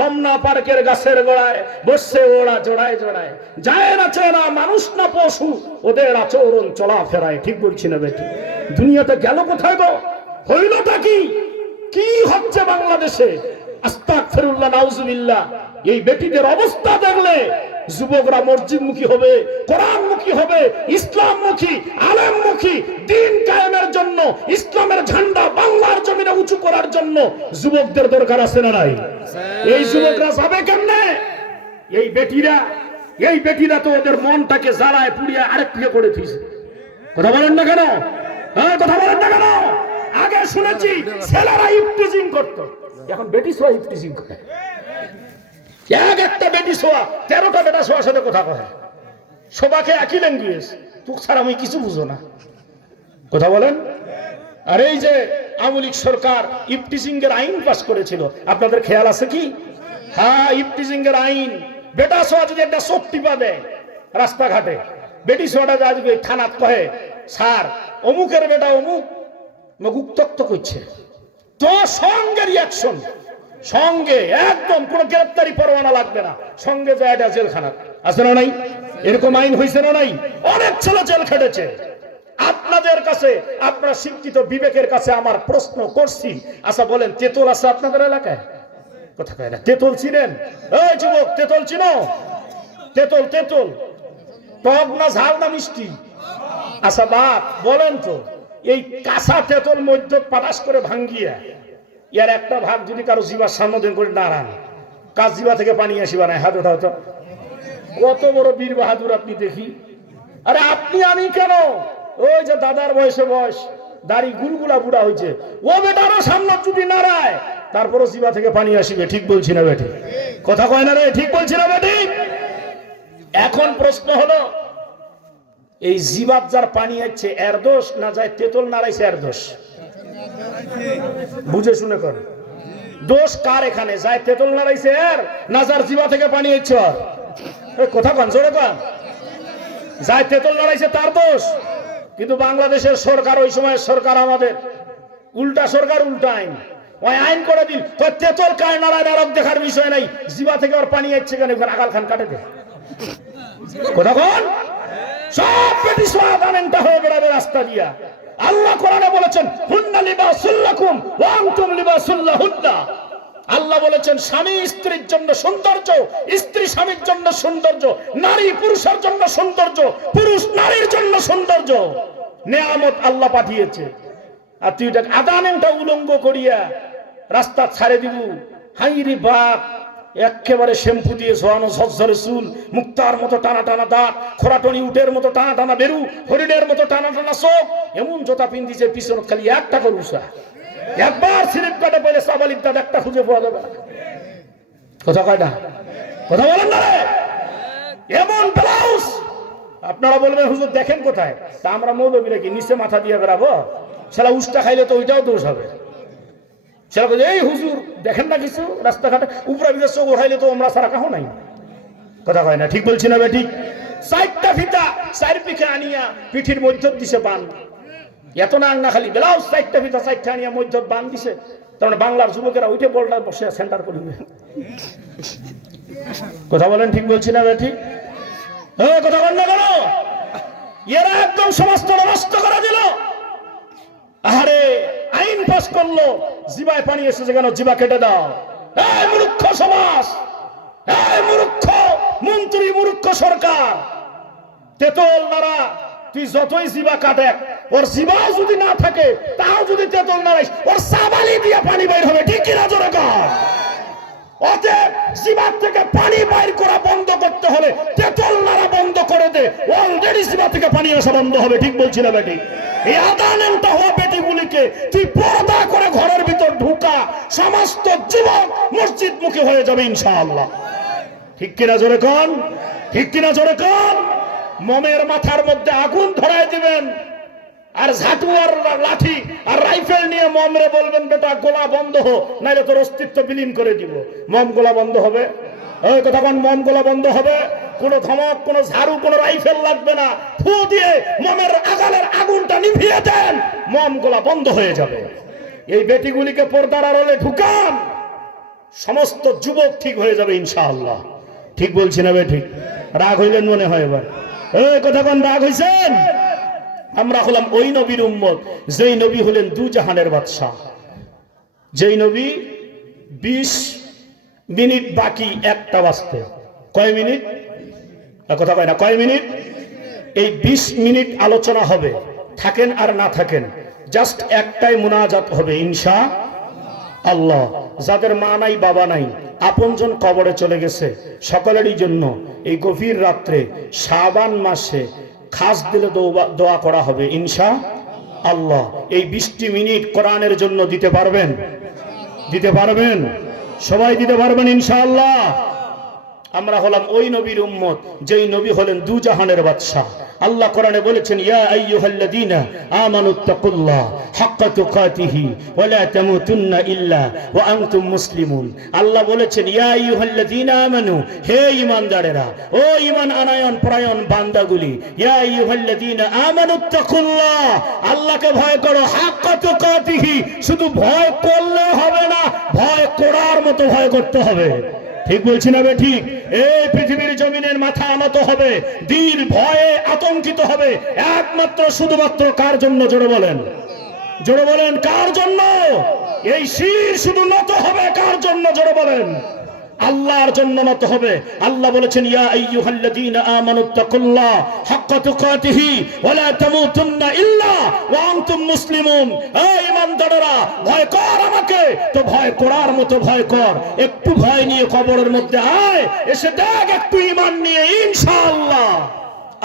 রমনা পার্কের গাছের গোড়ায় বসছে ওরা জোড়ায় জোড়ায়, যায় না চেনা মানুষ না পশু, ওদের আচরণ চলাফেরায়। ঠিক বলছি না বেটি? দুনিয়াতে গেল কোথায় গো? হইলটা কি? কি হচ্ছে বাংলাদেশে? আস্তাগফিরুল্লাহ, নাউজুবিল্লাহ। এই বেটিদের অবস্থা দেখলে যুবকরা মসজিদমুখী হবে, কোরআনমুখী হবে, ইসলামমুখী, আলেমমুখী, দ্বীন কায়েমের জন্য, ইসলামের ঝান্ডা বাংলার জমিনে উঁচু করার জন্য যুবকদের দরকার আছে না নাই? এই যুবকরা যাবে কেমনে? এই বেটিরা তো ওদের মনটাকে জ্বালায় পুড়িয়ে আরেক দিকে করে দিয়েছে। কথা বলেন না কেন? হ্যাঁ, কথা বলেন না কেন? আগে শুনেছি ছেলেরা ইফটিজিং করতো, এখন বেটি সোয়া ইফটিজিং করে। একটা বেটি সোয়া 13টা বেটা সোয়ার সাথে কথা কয়, সবাকে একই ল্যাঙ্গুয়েজ। তুই ছাড়া আমি কিছু বুঝো না। কথা বলেন। আর এই যে আওয়ামী লীগ সরকার ইফটিজিং এর আইন পাস করেছিল, আপনাদের খেয়াল আছে কি? হ্যাঁ, ইফটিজিং এর আইন। বেটা সোয়া যদি একটা চোট্টিপা দেয় রাস্তাঘাটে, বেটি সোয়াটা আজকে থানাত কহে, স্যার অমুকের বেটা অমুক উত্তক্ত করছে, তো সঙ্গে রিয়াকশন, সঙ্গে একদম কোনো গ্রেপ্তারি পরোয়ানা লাগবে না, সঙ্গে যায় এটা জেলখানা। আছে না নাই? এরকম আইন হয়েছে না নাই? অনেক ছেলে জেল খেটেছে। আপনাদের কাছে, আপনার শিক্ষিত বিবেকের কাছে আমার প্রশ্ন করছি, আচ্ছা বলেন, তেঁতুল আছে আপনাদের এলাকায়? কথা কয় না। তেঁতুল চিনেন? এই যুবক, তেঁতুল চিনো? তেঁতুল তেঁতুল টক না ঝাল না মিষ্টি? আচ্ছা বাপ বলেন তো, এই কাঁচা তেঁতুল মধ্য পাটাস করে ভাঙ্গিয়া ইয়ার একটা ভাগ যদি কারো জিবার সামনে দিন করে দাঁড়ান, কাজ জিবা থেকে পানি আসি বানায়। হাত ওঠা হতো। কত বড় বীর বাহাদুর আপনি দেখি। আরে আপনি আমি কেন, ওই যে দাদার বয়সে বয়স, দাড়ি গুলগুলা বুড়া হয়েছে, ও বেটারও সামনে যদি নাড়ায় তারপরও জিবা থেকে পানি আসিবে। ঠিক বলছি না বেটি? কথা কয় না রে? ঠিক বলছি না বেটি? এখন প্রশ্ন হলো, এই জিবাত যার পানি আসছে এর দোষ না যায় তেঁতুল নাড়াইছে এর দোষ? বুঝে শুনে কর। দোষ কার এখানে? যায় তেঁতুল নাড়াইছে এর, না যার জিবা থেকে পানি আসছে ওর? কথা কন, জোরে কন। যায় তেঁতুল নাড়াইছে তার দোষ। কিন্তু বাংলাদেশের সরকার, ওই সময় সরকার আমাদের উল্টা সরকার, উল্টা আইন। ওই আইন করে দিল, তো তেঁতুল কায় নাড়ায় নারক দেখার বিষয় নাই, জিবা থেকে ওর পানি আসছে কেন, আগাল খান কাটে দে। কথা কন। সব বেটি সোয়া দানেনটা হয়ে বেড়াবে রাস্তা দিয়া। আল্লাহ কোরআনে বলেছেন, হুন্না লিবাসুল লাকুম ওয়া আনতুম লিবাসুল লাহুন্না। আল্লাহ বলেছেন, স্বামী স্ত্রীর জন্য সৌন্দর্য, স্ত্রী স্বামীর জন্য সৌন্দর্য, নারী পুরুষের জন্য সৌন্দর্য, পুরুষ নারীর জন্য সৌন্দর্য। নেয়ামত আল্লাহ পাঠিয়েছে। আর তুই এটা আদানেনটা উলঙ্গ করিয়া রাস্তা ছাড়ে দিব। হাইরি বাপ, একেবারে শ্যাম্পু দিয়ে ধোয়ানো ঝরঝরে চুল, মুক্তার মতো টানা টানা দাঁত, খোরাটনি উটের মতো টানা টানা বেরু, হরিণের মতো টানা টানা চোখ, এমন জোতা পিন্দিছে পিছনে খালি একটা করুসা। একবার স্লিপ কাটে পড়ে সাবালির দাঁত একটা খুঁজে পাওয়া যাবে না। কথা কয় না? কথা বলেন না রে? এমন ব্লাউজ। আপনারা বলবেন হুজুর দেখেন কোথায়? তা আমরা মৌলবীরা কি নিচে মাথা দিয়ে বেড়াবো? সেটা উষ্টা খাইলে তো ওইটাও দোষ হবে। এই হুজুর দেখেন না কিছু রাস্তাঘাটে উপরা বিদেশ চোখ উঠাইলে তো আমরা সারা কাহো নাই। কথা কয় না? ঠিক বলছি না বেঠিক? 4টা ফিতা 4 পিঠে আনিয়া পিঠির মধ্য দিছে বান, এত না খালি ব্লাউজ 4টা ফিতা 4টা আনিয়া মধ্য বান দিছে। তার বাংলার যুবকেরা উঠে বলটা বসে সেন্টার করবে। কথা বলেন, ঠিক বলছি না বেঠিক? হ্যাঁ, কথা বলেন না কেন? এরা একদম সমস্ত নষ্ট করে দিল। আরে আইন পাস করলো, জিবায় পানি এসেছে কেন, জিবা কেটে দাও। এই মূর্খ সমাজ, এই মূর্খ মন্ত্রী, মূর্খ সরকার। তেঁতুল নাড়া, তুই যতই জিবা কাটে, ওর জিবা যদি না থাকে, তাও যদি তেঁতুল নাড়াইস, ওর সাবালি দিয়ে পানি বাইর হবে। ঠিক কিনা জোরে কর? অতএব জিবার থেকে পানি বাইর করা বন্ধ করতে হলে তেঁতুল নাড়া বন্ধ করে দে, অলরেডি জিবা থেকে পানি আসা বন্ধ হবে। ঠিক বলছি না বেটি? এই আদানেনটা হওয়া বেটিগুলিকে তুই পর্দা করে ঘরের ভিতর ঢুকা, সমস্ত যুবক মসজিদ মুখী হয়ে যাবে ইনশাআল্লাহ। ঠিক কিনা জোরে কন? ঠিক কিনা জোরে কন? মোমের মাথার মধ্যে আগুন ধরায় দিবেন, আর ঝাঁটু আর লাঠি আর রাইফেল নিয়ে মমরে বলবেন, বেটা গোলা বন্ধ হো, নাইলে তোর অস্তিত্ব বিলীন করে দিব। মম গোলা বন্ধ হবে? ওই কথা কন, মম গোলা বন্ধ হবে? কোনো ধমক, কোনো ঝাড়ু, কোনো রাইফেল লাগবে না। ফু দিয়ে মমের আগালের আগুনটা নিভিয়ে দেন, মম গোলা বন্ধ হয়ে যাবে। এই বেটিগুলিকে পর্দার আড়ালে ঢুকান, সমস্ত যুবক ঠিক হয়ে যাবে ইনশাআল্লাহ। ঠিক বলছি না বে? ঠিক রাগ হইলেন মনে হয় এবার? এই কথা কোন রাগ হইছেন? আমরা হলাম ওই নবীর উম্মত যেই নবী হলেন দু জাহানের বাদশাহ, যেই নবী 20 মিনিট বাকি একটা বাজতে। কয় মিনিট? কথা কয় না, কয় মিনিট? এই 20 মিনিট আলোচনা হবে, থাকেন আর না থাকেন, জাস্ট একটাই মুনাজাত হবে ইনশাআল্লাহ। যাদের মা নাই বাবা নাই, আপনজন কবরে চলে গেছে, সকলেরই জন্য এই গভীর রাত্রে শাবান মাসে খাস দিলে দোয়া করা হবে ইনশাআল্লাহ। এই 20 মিনিট কোরআনের জন্য দিতে পারবেন? দিতে পারবেন? সবাই দিতে পারবেন ইনশাআল্লাহ। আমরা হলাম ওই নবীর উম্মত যেই নবী হলেন দু জাহানের বাদশা। আল্লাহ কোরআনে বলেছেন, ইয়া আইয়ুহাল্লাযীনা আমানুত্তাকুল্লাহ হাক্কা তুকাতিহি ওয়া লা তামুতুন্না ইল্লা ওয়া আনতুম মুসলিমুন। আল্লাহ বলেছেন, ইয়া আইয়ুহাল্লাযীনা আমানু, হে ঈমানদারেরা, ও ঈমান আনায়ন পরায়ণ বান্দাগুলি, ইয়া আইয়ুহাল্লাযীনা আমানুত্তাকুল্লাহ, আল্লাহকে ভয় করো, হাক্কা তুকাতিহি, শুধু ভয় করলে হবে না, ভয় করার মতো ভয় করতে হবে। ঠিক বলছি না বে? ঠিক। এই পৃথিবীর জমিনের মাথা আনত হবে, দিল ভয়ে আতঙ্কিত হবে একমাত্র শুধুমাত্র কার জন্য? জোরে বলেন, জোরে বলেন, কার জন্য? এই শির শুধু নত হবে কার জন্য? জোরে বলেন, আল্লাহর জন্য নত হবে। আল্লাহ বলেছেন, ইয়া আইয়ুহাল্লাযীনা আমানুত্তাকুল্লাহ হাক্কা তুকাতিহি ওয়া লা তামুতুন্না ইল্লা ওয়া আনতুম মুসলিমুন। এই ঈমানদারেরা, ভয় কর আমাকে, তো ভয় করার মতো ভয় কর। একটু ভয় নিয়ে কবরের মধ্যে আয়, এসে দেখ একটু ঈমান নিয়ে ইনশাআল্লাহ।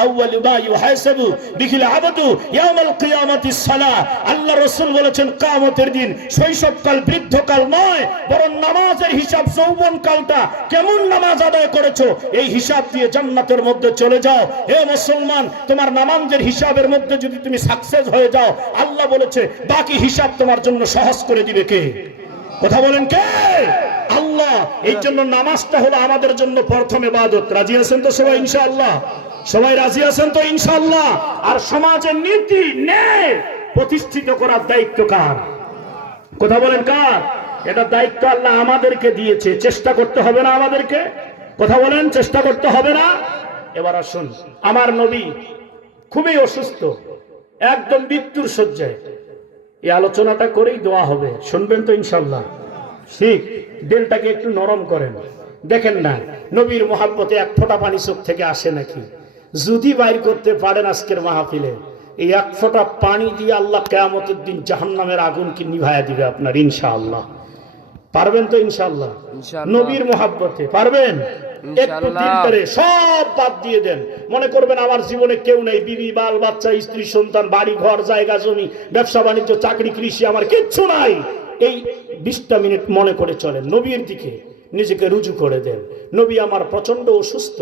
আউয়ালু মা ইউহাসাবু বিহিল আবদু ইয়াউমাল কিয়ামাতিস সালাহ। আল্লাহ রাসূল বলেছেন, কিয়ামতের দিন শৈশবকাল বৃদ্ধকাল নয়, বরং নামাজের হিসাব যৌবনকালটা কেমন নামাজ আদায় করেছো এই হিসাব দিয়ে জান্নাতের মধ্যে চলে যাও। হে মুসলমান, তোমার নামাজের হিসাবের মধ্যে যদি তুমি সাকসেস হয়ে যাও, আল্লাহ বলেছে বাকি হিসাব তোমার জন্য সহজ করে দিবে কে? কথা বলেন, কে? আল্লাহ। এই জন্য নামাজটা হলো আমাদের জন্য প্রথম ইবাদত। রাজি আছেন তো সবাই ইনশাআল্লাহ? সবাই রাজি আছেন তো ইনশাআল্লাহ? আর সমাজের নীতি ন্যায় প্রতিষ্ঠিত করার দায়িত্ব কার? কথা বলেন, কার? এটা দায়িত্ব আল্লাহ আমাদেরকে দিয়েছে। চেষ্টা করতে হবে না আমাদেরকে? কথা বলেন, চেষ্টা করতে হবে না? এবার আসুন, আমার নবী খুবই অসুস্থ, একদম মৃত্যুর শয্যায়। এই আলোচনাটা করেই দোয়া হবে, শুনবেন তো ইনশাআল্লাহ? ঠিক। দিলটাকে একটু নরম করেন। দেখেন না, নবীর মহাব্বতে এক ফোঁটা পানি চোখ থেকে আসে নাকি? যদি বাইর করতে পারেন আজকের মাহফিলে, এই এক ফোঁটা পানি দিয়ে আল্লাহ কিয়ামতের দিন জাহান্নামের আগুনকে নিভায়া দিবে আপনার ইনশাআল্লাহ। পারবেন তো ইনশাআল্লাহ? নবীর মহাব্বতে পারবেন? একটু দিল করে সব বাদ দিয়ে দেন। মনে করবেন আমার জীবনে কেউ নেই, বিবি বাল বাচ্চা স্ত্রী সন্তান বাড়ি ঘর জায়গা জমি ব্যবসা বাণিজ্য চাকরি কৃষি, আমার কিচ্ছু নাই। এই 20টা মিনিট মনে করে চলেন, নবীর দিকে নিজেকে রুজু করে দেন। নবী আমার প্রচন্ড অসুস্থ,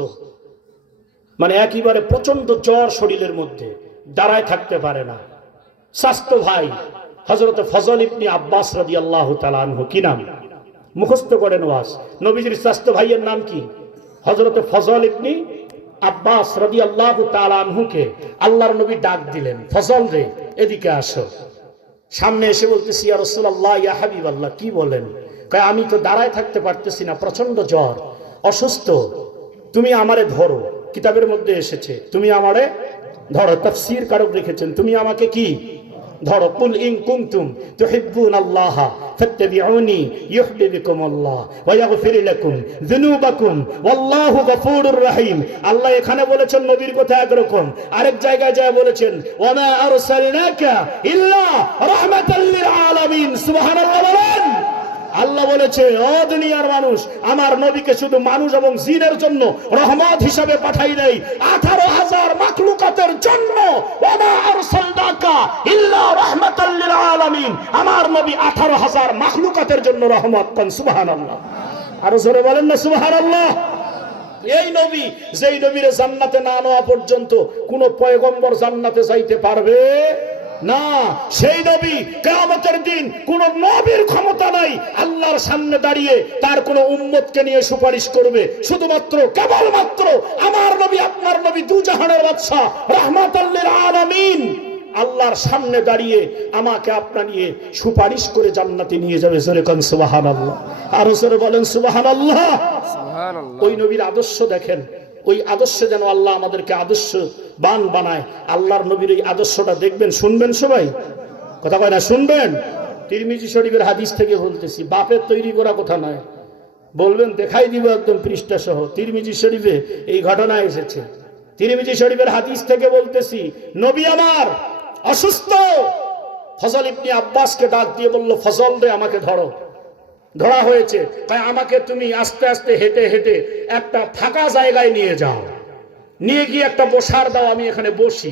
মানে একেবারে প্রচন্ড জ্বর শরীরের মধ্যে, দাঁড়ায় থাকতে পারে না। স্বাস্থ্য ভাই হযরত ফজল ইবনে আব্বাস রাদিয়াল্লাহু তাআলা আনহু, কি নাম? মুখস্থ করেন ওয়াজ। নবীজির স্বাস্থ্য ভাইয়ের নাম কি? হযরত ফজল ইবনে আব্বাস রাদিয়াল্লাহু তাআলা আনহুকে আল্লাহর নবী ডাক দিলেন, ফজল রে এদিকে আসো। সামনে এসে বলতেছি, ইয়া রাসূলুল্লাহ, ইয়া হাবিবাল্লাহ। কি বলেন? কয়, আমি তো দাঁড়ায় থাকতে পারতেছি না, প্রচন্ড জ্বর, অসুস্থ, তুমি আমারে ধরো। কিতাবের মধ্যে এসেছে তুমি আমারে ধরো, তাফসীর কারক লিখেছেন তুমি আমাকে কি ধরো। কুল ইন কুনতুম তুহিব্বুনাল্লাহ ফাত্তাবিউনি ইউহিব্বুকুমুল্লাহ ওয়া ইয়াগফির লাকুম যুনুবাকুম ওয়াল্লাহু গফুরুর রহিম। আল্লাহ এখানে বলেছেন নবীর কথা একরকম, আরেক জায়গায় যায় বলেছেন ওয়া মা আরসালনাকা ইল্লা রাহমাতাল লিল আলামিন। সুবহানাল্লাহ বলেন। আল্লাহ বলেছে, ও দুনিয়ার মানুষ, আমার নবীকে শুধু মানুষ এবং জিনের জন্য রহমত হিসাবে পাঠাই দেই, 18,000 মাখলুকাতের জন্য। ওয়া আরসালনাকা ইল্লা রাহমাতাল লিল আলামিন। আমার নবী 18,000 মাখলুকাতের জন্য রহমত। কোন সুবহানাল্লাহ? আরো জোরে বলেন না সুবহানাল্লাহ। এই নবী, যেই নবীর জান্নাতে না নেওয়া পর্যন্ত কোন পয়গম্বর জান্নাতে যাইতে পারবে না। সেই নবী কিয়ামতের দিন কোন নবীর ক্ষমতা নাই আল্লাহর সামনে দাঁড়িয়ে তার কোন উম্মতকে নিয়ে সুপারিশ করবে। শুধুমাত্র কেবলমাত্র আমার নবী, আপনার নবী, দু জাহানের বাদশা, রাহমাতাল লিল আলামিন, আল্লাহর সামনে দাঁড়িয়ে আমাকে আপনার নিয়ে সুপারিশ করে জান্নাতে নিয়ে যাবে। জোরে কোন সুবহানাল্লাহ, আরো জোরে বলেন সুবহানাল্লাহ। ওই নবীর আদর্শ দেখেন, ওই আদর্শে যেন আল্লাহ আমাদেরকে আদর্শবান বানায়। আল্লাহর নবীর এই আদর্শটা দেখবেন, শুনবেন, সবাই কথা কয় না, শুনবেন। তিরমিজি শরীফের হাদিস থেকে বলতেছি, বাপের তৈরি করা কথা নয়, বলবেন দেখাই দিব একদম পৃষ্ঠা সহ। তিরমিজি শরীফে এই ঘটনা এসেছে। তিরমিজি শরীফের হাদিস থেকে বলতেছি, নবী আমার অসুস্থ। ফজল ইবনে আব্বাসকে ডাক দিয়ে বলল, ফজল রে আমাকে ধরো। ধরা হয়েছে, তাই আমাকে তুমি আস্তে আস্তে হেঁটে হেঁটে একটা ফাঁকা জায়গায় নিয়ে যাও, নিয়ে গিয়ে একটা বসার দাও, আমি এখানে বসি।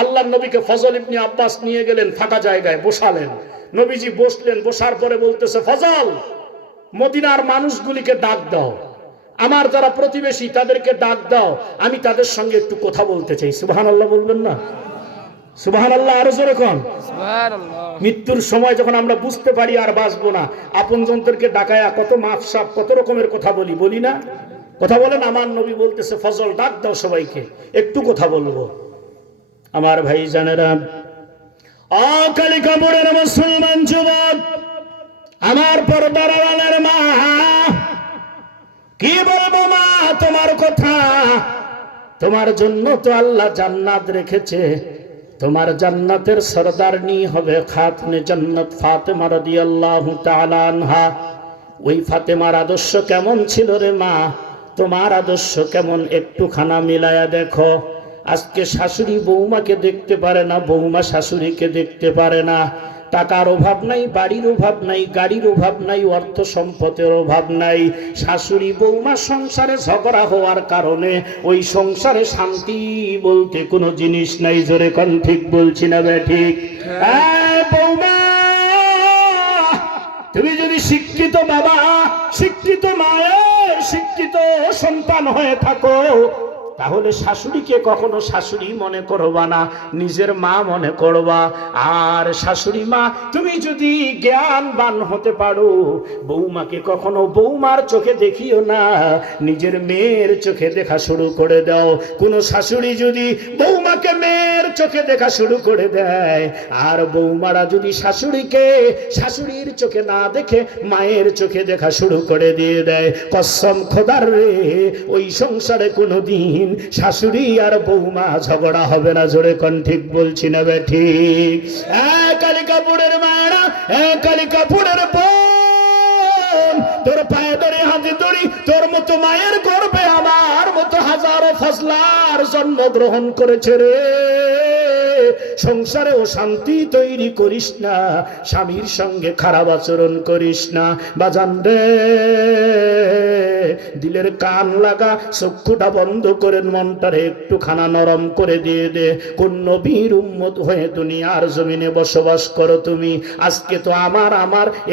আল্লাহর নবীকে ফজল ইবনে আব্বাস নিয়ে গেলেন, ফাঁকা জায়গায় বসালেন। নবীজি বসলেন, বসার পরে বলতেছে, ফজল মদিনার মানুষগুলিকে ডাক দাও, আমার যারা প্রতিবেশী তাদেরকে ডাক দাও, আমি তাদের সঙ্গে একটু কথা বলতে চাই। সুবহানাল্লাহ বলবেন না? সুবহানাল্লাহ আরো জোরে কোন সুবহানাল্লাহ। মৃত্যুর সময় যখন আমরা বুঝতে পারি আর বাঁচবো না, আপনজনদেরকে ডাকায়া কত মাফসাব কত রকমের কথা বলি না? কথা বলেন। আমার নবী বলতেছে, ফজল ডাক দাও সবাইকে, একটু কথা বলবো। আমার ভাই জানেরা, অকালি কাপড়ের মুসলমান যুবক, আমার পর্দার আড়ালের মা, কি বলবো মা তোমার কথা? তোমার জন্য তো আল্লাহ জান্নাত রেখেছে, তোমার জান্নাতের সরদারনি হবে খাতনে জান্নাত ফাতেমা রাদিয়াল্লাহু তাআলা আনহা। ওই ফাতেমার আদর্শ কেমন ছিল রে মা? তোমার আদর্শ কেমন একটুখানা মিলায়া দেখো। আজকে শাশুড়ি বৌমাকে দেখতে পারে না, বৌমা শাশুড়িকে দেখতে পারে না। টাকার অভাব নাই, বাড়ির অভাব নাই, গাড়ির অভাব নাই, অর্থ সম্পদের অভাব নাই। শাশুড়ি বৌমা সংসারে ঝগড়া হওয়ার কারণে ওই সংসারে শান্তি বলতে কোনো জিনিস নাই। জোরে কোন ঠিক বলছি না বে ঠিক? বৌমা, তুমি যদি শিক্ষিত বাবা, শিক্ষিত মায়ের শিক্ষিত সন্তান হয়ে থাকো, তাহলে শাশুড়িকে কখনো শাশুড়ি মনে করবা না, নিজের মা মনে করবা। আর শাশুড়ি মা তুমি যদি জ্ঞানবান হতে পারো, বৌমাকে কখনো বৌমার চোখে দেখিও না, নিজের মেয়ের চোখে দেখা শুরু করে দাও। কোনো শাশুড়ি যদি বৌমাকে মেয়ের চোখে দেখা শুরু করে দেয়, আর বৌমারা যদি শাশুড়িকে শাশুড়ির চোখে না দেখে মায়ের চোখে দেখা শুরু করে দিয়ে দেয়, কসম খোদার রে, ওই সংসারে কোনোদিন শাশুড়ি আর বৌমা ঝগড়া হবে না। জোরে কোন ঠিক বলছি না বে ঠিক? কালী কাপুরের মায়েরা, কালী কাপুরের বোন, তোর পায়ে ধরে হাতে ধরি, তোর মতো মায়ের গর্ভে আমার মতো হাজারো ফজলার জন্মগ্রহণ করেছে রে। সংসারেও শান্তি তৈরি করিস না, স্বামীর সঙ্গে খারাপ আচরণ করিস না বাজান রে। দিলের কান লাগা, চক্ষুটা বন্ধ করে মনটারে একটুখানা নরম করে দিয়ে দে। কোন নবীর উম্মত হয়ে দুনিয়ার জমিনে বসবাস করো তুমি? আজকে তো আমার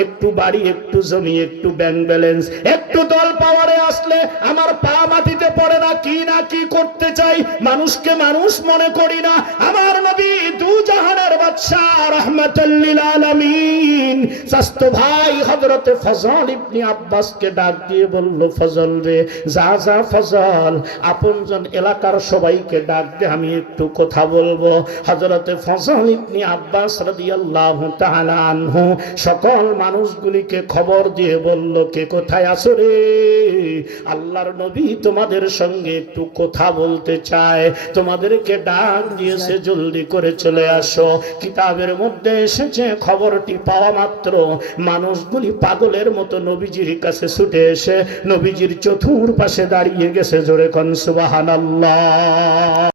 একটু বাড়ি, একটু জমি, একটু ব্যাংক ব্যালেন্স, একটু দল পাওয়ারে আসলে আমার পা মাটিতে পড়ে না, কি করতে চাই, মানুষকে মানুষ মনে করি না। আমার নবী দু জাহানের বাদশা রাহমাতুল লিল আলামিন শাস্তো ভাই হযরত ফজল ইবনে আব্বাসকে ডাক দিয়ে বলল, ফজল রে, যা যা ফজল, আপনজন এলাকার সবাইকে ডাক দে, আমি একটু কথা বলবো। হযরত ফজল ইবনে আব্বাস রাদিয়াল্লাহু তাআলা আনহু সকল মানুষগুলিকে খবর দিয়ে বলল, কে কোথায় আছো রে? আল্লাহর নবী তোমাদের সঙ্গে একটু কথা বলতে চায়, তোমাদেরকে ডাক দিয়েছে, জলদি করে চলে আসো। কিতাবের মধ্যে এসেছে, খবরটি পাওয়া মাত্র মানুষগুলি পাগলের মতো নবীজির কাছে ছুটে এসে নবীজির চতুর্পাশে দাঁড়িয়ে গেছে। জোরে কোন সুবহানাল্লাহ।